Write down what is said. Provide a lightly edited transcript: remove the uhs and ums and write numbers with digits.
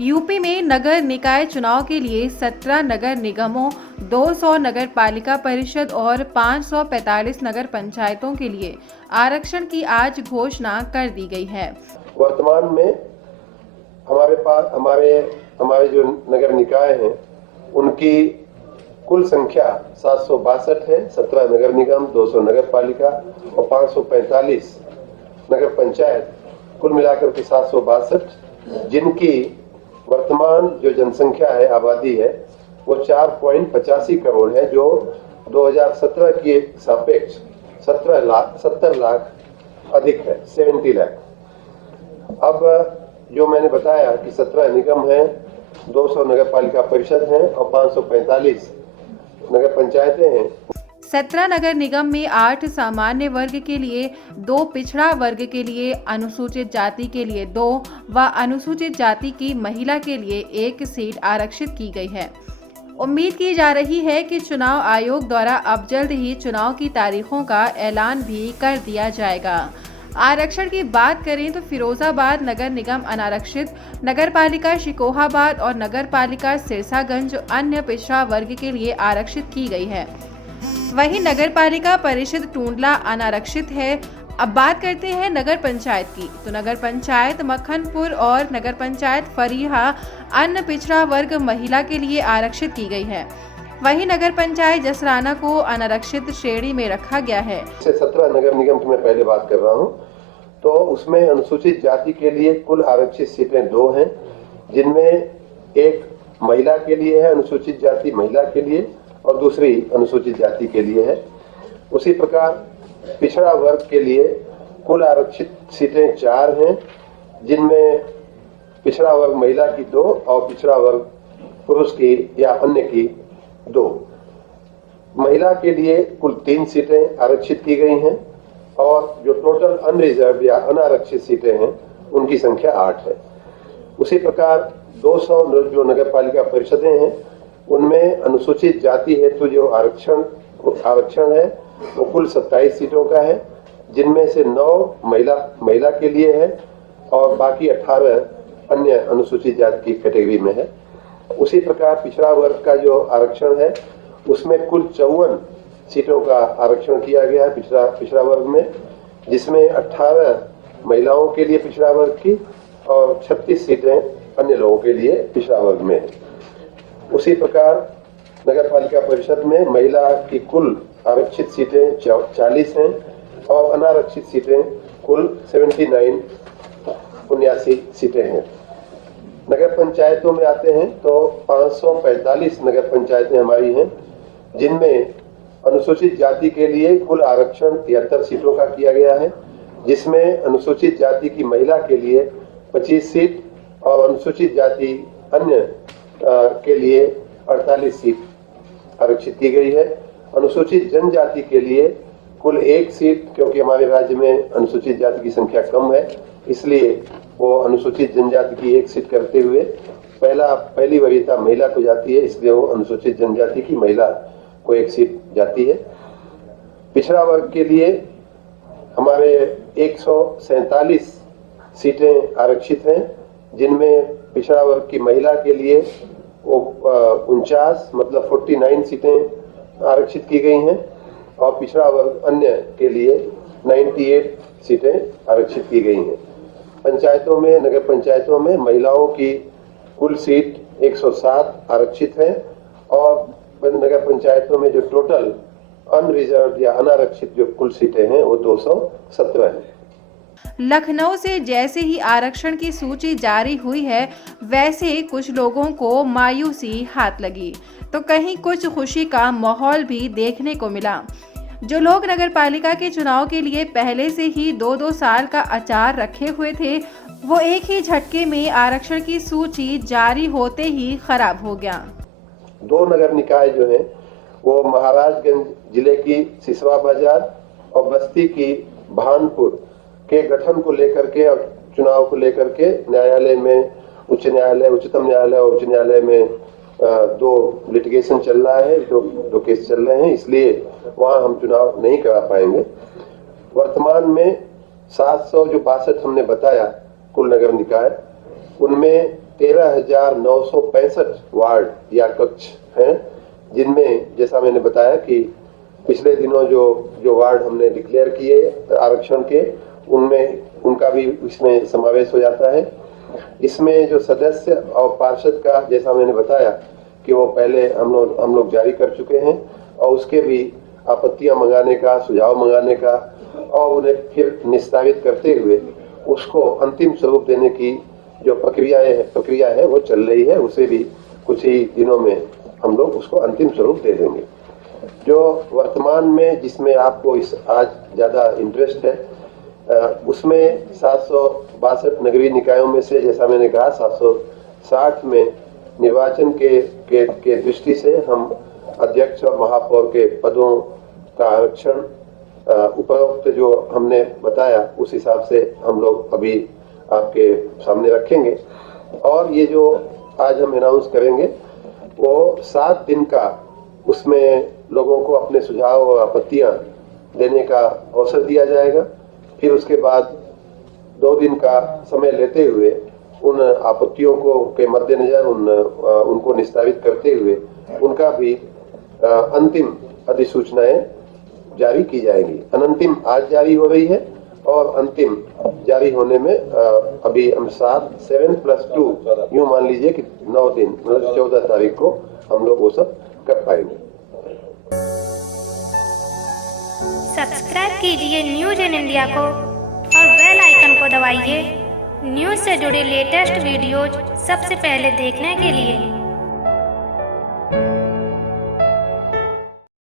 UP में नगर निकाय चुनाव के लिए 17 नगर निगमों, 200 नगर पालिका परिषद और 545 नगर पंचायतों के लिए आरक्षण की आज घोषणा कर दी गई है। वर्तमान में हमारे पास हमारे जो नगर निकाय हैं उनकी कुल संख्या 762 है। 17 नगर निगम, 200 नगर पालिका और 545 नगर पंचायत, कुल मिलाकर के 762, जिनकी वर्तमान जो जनसंख्या है, आबादी है, वो 4.85 करोड़ है, जो 2017 के सापेक्ष 70 लाख अधिक है, 70 लाख। अब जो मैंने बताया कि 17 निगम हैं, 200 नगर पालिका परिषद हैं और 545 नगर पंचायतें हैं। 17 नगर निगम में 8 सामान्य वर्ग के लिए, 2 पिछड़ा वर्ग के लिए, अनुसूचित जाति के लिए 2 व अनुसूचित जाति की महिला के लिए 1 सीट आरक्षित की गई है। उम्मीद की जा रही है कि चुनाव आयोग द्वारा अब जल्द ही चुनाव की तारीखों का ऐलान भी कर दिया जाएगा। आरक्षण की बात करें तो फिरोजाबाद नगर निगम अनारक्षित, नगर पालिका शिकोहाबाद और नगर पालिका सिरसागंज अन्य पिछड़ा वर्ग के लिए आरक्षित की गई है। वहीं नगर पालिका परिषद टूंडला अनारक्षित है। अब बात करते हैं नगर पंचायत की, तो नगर पंचायत मक्खनपुर और नगर पंचायत फरीहा अन्य पिछड़ा वर्ग महिला के लिए आरक्षित की गई है। वहीं नगर पंचायत जसराना को अनारक्षित श्रेणी में रखा गया है। 17 नगर निगम की मैं पहले बात कर रहा हूं, तो उसमें अनुसूचित जाति के लिए कुल आरक्षित सीटें 2 हैं, जिनमें एक महिला के लिए है, अनुसूचित जाति महिला के लिए, और दूसरी अनुसूचित जाति के लिए है। उसी प्रकार पिछड़ा वर्ग के लिए कुल आरक्षित सीटें 4 हैं, जिनमें पिछड़ा वर्ग महिला की 2 और पिछड़ा वर्ग पुरुष की या अन्य की 2। महिला के लिए कुल 3 सीटें आरक्षित की गई हैं और जो टोटल अनरिजर्व या अनारक्षित सीटें हैं उनकी संख्या 8 है। उसी प्रकार 200 जो नगर पालिका परिषदें हैं उनमें अनुसूचित जाति हेतु जो आरक्षण है वो कुल 27 सीटों का है, जिनमें से 9 महिला के लिए है और बाकी 18 अन्य अनुसूचित जाति की कैटेगरी में है। उसी प्रकार पिछड़ा वर्ग का जो आरक्षण है उसमें कुल 54 सीटों का आरक्षण किया गया है पिछड़ा वर्ग में, जिसमें 18 महिलाओं के लिए पिछड़ा वर्ग की और 36 सीटें अन्य लोगों के लिए पिछड़ा वर्ग में है। उसी प्रकार नगर पालिका परिषद में महिला की कुल आरक्षित सीटें 40 हैं और अनारक्षित सीटें कुल 79 सीटें हैं। नगर पंचायतों में आते हैं तो 545 नगर पंचायतें हमारी हैं, जिनमें अनुसूचित जाति के लिए कुल आरक्षण 73 सीटों का किया गया है, जिसमें अनुसूचित जाति की महिला के लिए 25 सीट और अनुसूचित जाति अन्य के लिए 48 सीट आरक्षित की गई है। अनुसूचित जनजाति के लिए कुल 1 सीट, क्योंकि हमारे राज्य में अनुसूचित जाति की संख्या कम है, इसलिए वो अनुसूचित जनजाति की 1 सीट करते हुए पहली वरीयता महिला को जाती है, इसलिए वो अनुसूचित जनजाति की महिला को 1 सीट जाती है। पिछड़ा वर्ग के लिए हमारे 147 सीटें आरक्षित हैं, जिनमें पिछड़ा वर्ग की महिला के लिए वो 49 मतलब 49 सीटें आरक्षित की गई हैं और पिछड़ा वर्ग अन्य के लिए 98 सीटें आरक्षित की गई हैं। पंचायतों में, नगर पंचायतों में महिलाओं की कुल सीट 107 आरक्षित है और नगर पंचायतों में जो टोटल अनरिजर्व या अनारक्षित जो कुल सीटें हैं वो 217 हैं। लखनऊ से जैसे ही आरक्षण की सूची जारी हुई है, वैसे कुछ लोगों को मायूसी हाथ लगी तो कहीं कुछ खुशी का माहौल भी देखने को मिला। जो लोग नगर पालिका के चुनाव के लिए पहले से ही 2-2 साल का अचार रखे हुए थे, वो एक ही झटके में आरक्षण की सूची जारी होते ही खराब हो गया। 2 नगर निकाय जो हैं वो महाराजगंज जिले की सिसवा बाजार और बस्ती की भानपुर के गठन को लेकर के और चुनाव को लेकर के न्यायालय में, उच्चतम न्यायालय और उच्च न्यायालय में 2 लिटिगेशन चल रहा है, 2 केस चल रहे हैं, इसलिए वहां हम चुनाव नहीं करा पाएंगे। वर्तमान में 762 हमने बताया कुल नगर निकाय, उनमें 13,965 वार्ड या कक्ष हैं, जिनमें जैसा मैंने बताया कि पिछले दिनों जो वार्ड हमने डिक्लेयर किए आरक्षण के, उनमें उनका भी इसमें समावेश हो जाता है। इसमें जो सदस्य और पार्षद का, जैसा मैंने बताया कि वो पहले हम लोग जारी कर चुके हैं, और उसके भी आपत्तियां मंगाने का, सुझाव मंगाने का और उन्हें फिर निस्तारित करते हुए उसको अंतिम स्वरूप देने की जो प्रक्रिया है वो चल रही है। उसे भी कुछ ही दिनों में हम लोग उसको अंतिम स्वरूप दे देंगे। जो वर्तमान में जिसमें आपको आज ज़्यादा इंटरेस्ट है, उसमें 762 नगरीय निकायों में से, जैसा मैंने कहा, 760 में निर्वाचन के दृष्टि से हम अध्यक्ष और महापौर के पदों का आरक्षण उपरोक्त जो हमने बताया उस हिसाब से हम लोग अभी आपके सामने रखेंगे। और ये जो आज हम अनाउंस करेंगे वो 7 दिन का, उसमें लोगों को अपने सुझाव और आपत्तियां देने का अवसर दिया जाएगा। फिर उसके बाद 2 दिन का समय लेते हुए उन आपत्तियों के मद्देनजर उनको निस्तारित करते हुए उनका भी अंतिम अधिसूचनाएं जारी की जाएगी। अनंतिम आज जारी हो रही है और अंतिम जारी होने में अभी हम 7+2 यूं मान लीजिए कि 9 दिन, मतलब 14 तारीख को हम लोग वो सब कर पाएंगे। सब्सक्राइब कीजिए न्यूज इन इंडिया को और बेल आइकन को दबाइए न्यूज से जुड़े लेटेस्ट वीडियोज सबसे पहले देखने के लिए।